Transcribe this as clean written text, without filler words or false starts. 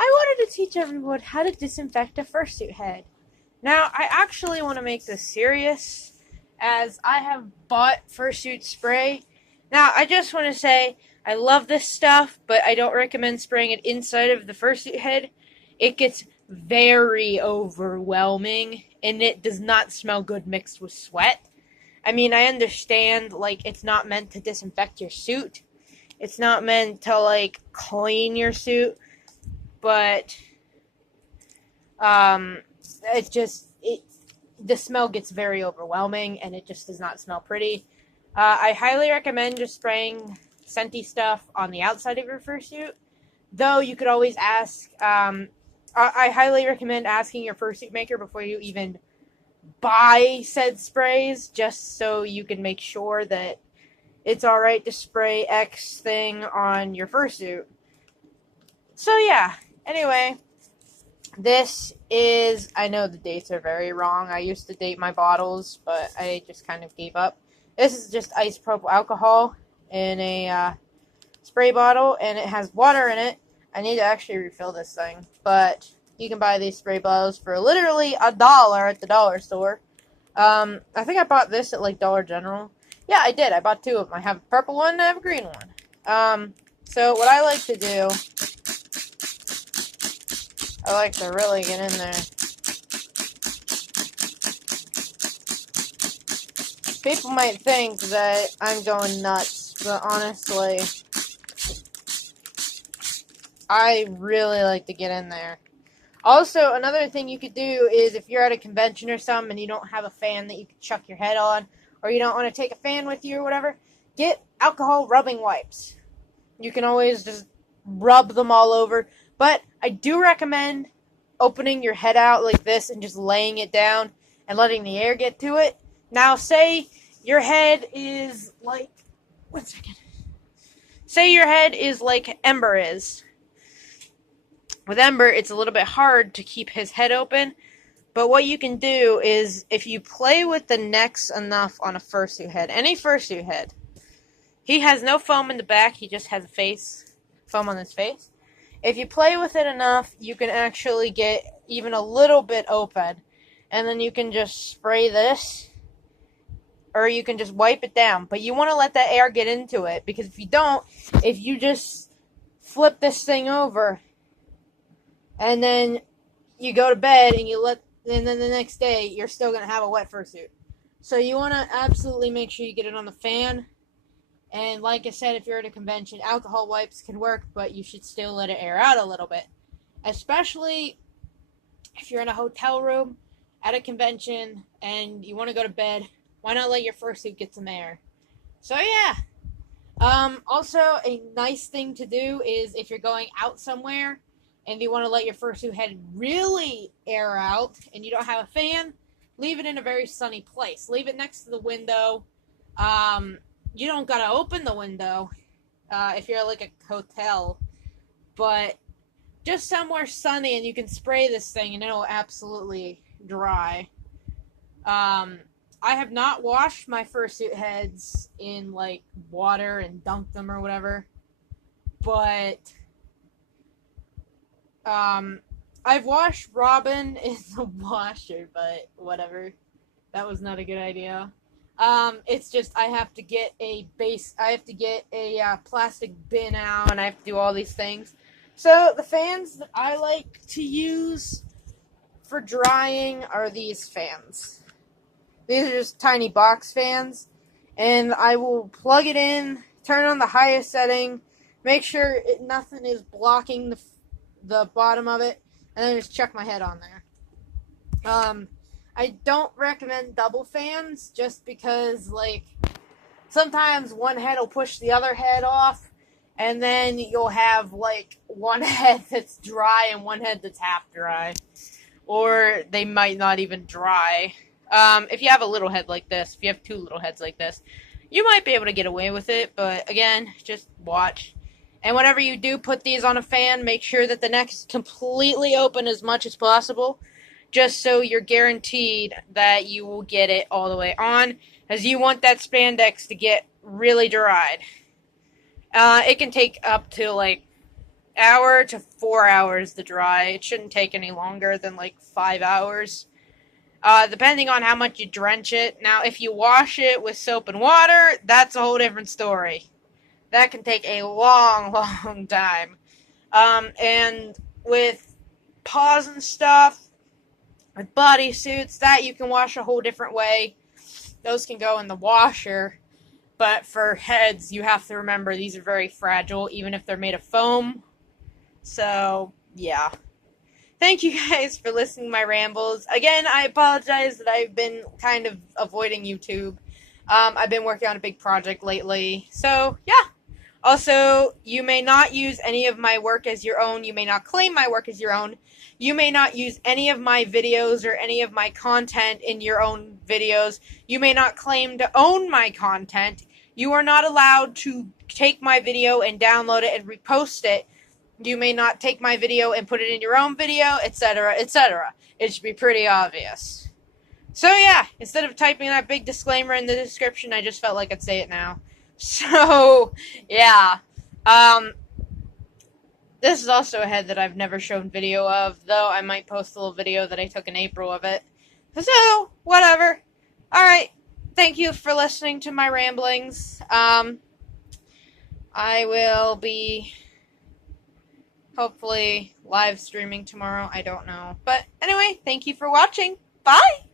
I wanted to teach everyone how to disinfect a fursuit head. Now, I actually want to make this serious, as I have bought fursuit spray. Now, I just want to say, I love this stuff, but I don't recommend spraying it inside of the fursuit head. It gets very overwhelming, and it does not smell good mixed with sweat. I mean, I understand, like, it's not meant to disinfect your suit. It's not meant to, like, clean your suit. But, the smell gets very overwhelming, and it just does not smell pretty. I highly recommend just spraying scenty stuff on the outside of your fursuit. Though, you could always ask, I highly recommend asking your fursuit maker before you even buy said sprays, just so you can make sure that it's alright to spray X thing on your fursuit. So yeah, anyway, this is, I know the dates are very wrong. I used to date my bottles, but I just kind of gave up. This is just isopropyl alcohol in a spray bottle, and it has water in it. I need to actually refill this thing, but you can buy these spray bottles for literally $1 at the dollar store. I think I bought this at, like, Dollar General. Yeah, I did. I bought two of them. I have a purple one and I have a green one. So what I like to do, I like to really get in there. People might think that I'm going nuts, but honestly, I really like to get in there. Also, another thing you could do is if you're at a convention or something and you don't have a fan that you can chuck your head on, or you don't want to take a fan with you or whatever, get alcohol rubbing wipes. You can always just rub them all over. But I do recommend opening your head out like this and just laying it down and letting the air get to it. Now, say your head is like... One second. Say your head is like Ember is. With Ember, it's a little bit hard to keep his head open. But what you can do is, if you play with the necks enough on a fursuit head, any fursuit head, he has no foam in the back, he just has foam on his face. If you play with it enough, you can actually get even a little bit open. And then you can just spray this, or you can just wipe it down. But you want to let that air get into it, because if you don't, if you just flip this thing over, and then you go to bed and then the next day you're still going to have a wet fursuit. So you want to absolutely make sure you get it on the fan. And like I said, if you're at a convention, alcohol wipes can work, but you should still let it air out a little bit. Especially if you're in a hotel room at a convention and you want to go to bed, why not let your fursuit get some air? So yeah. Also, a nice thing to do is if you're going out somewhere and you want to let your fursuit head really air out, and you don't have a fan, leave it in a very sunny place. Leave it next to the window. You don't gotta open the window if you're at, like, a hotel, but just somewhere sunny, and you can spray this thing, and it'll absolutely dry. I have not washed my fursuit heads in, like, water and dunked them or whatever, but I've washed Robin in the washer, but whatever. That was not a good idea. It's just I have to get a plastic bin out, and I have to do all these things. So the fans that I like to use for drying are these fans. These are just tiny box fans, and I will plug it in, turn on the highest setting, make sure nothing is blocking the bottom of it, and then just chuck my head on there. I don't recommend double fans, just because, like, sometimes one head will push the other head off, and then you'll have, like, one head that's dry and one head that's half dry. Or they might not even dry. If you have a little head like this, if you have two little heads like this, you might be able to get away with it, but again, just watch. And whenever you do put these on a fan, make sure that the neck is completely open as much as possible, just so you're guaranteed that you will get it all the way on, as you want that spandex to get really dried. It can take up to, like, hour to 4 hours to dry. It shouldn't take any longer than like 5 hours. Depending on how much you drench it. Now, if you wash it with soap and water, that's a whole different story. That can take a long, long time. And with paws and stuff, with bodysuits, that you can wash a whole different way. Those can go in the washer. But for heads, you have to remember these are very fragile, even if they're made of foam. So, yeah. Thank you guys for listening to my rambles. Again, I apologize that I've been kind of avoiding YouTube. I've been working on a big project lately. So, yeah. Also, you may not use any of my work as your own. You may not claim my work as your own. You may not use any of my videos or any of my content in your own videos. You may not claim to own my content. You are not allowed to take my video and download it and repost it. You may not take my video and put it in your own video, etc., etc. It should be pretty obvious. So yeah, instead of typing that big disclaimer in the description, I just felt like I'd say it now. So, yeah. This is also a head that I've never shown video of, though I might post a little video that I took in April of it. So, whatever. Alright, thank you for listening to my ramblings. I will be hopefully live streaming tomorrow. I don't know. But anyway, thank you for watching. Bye!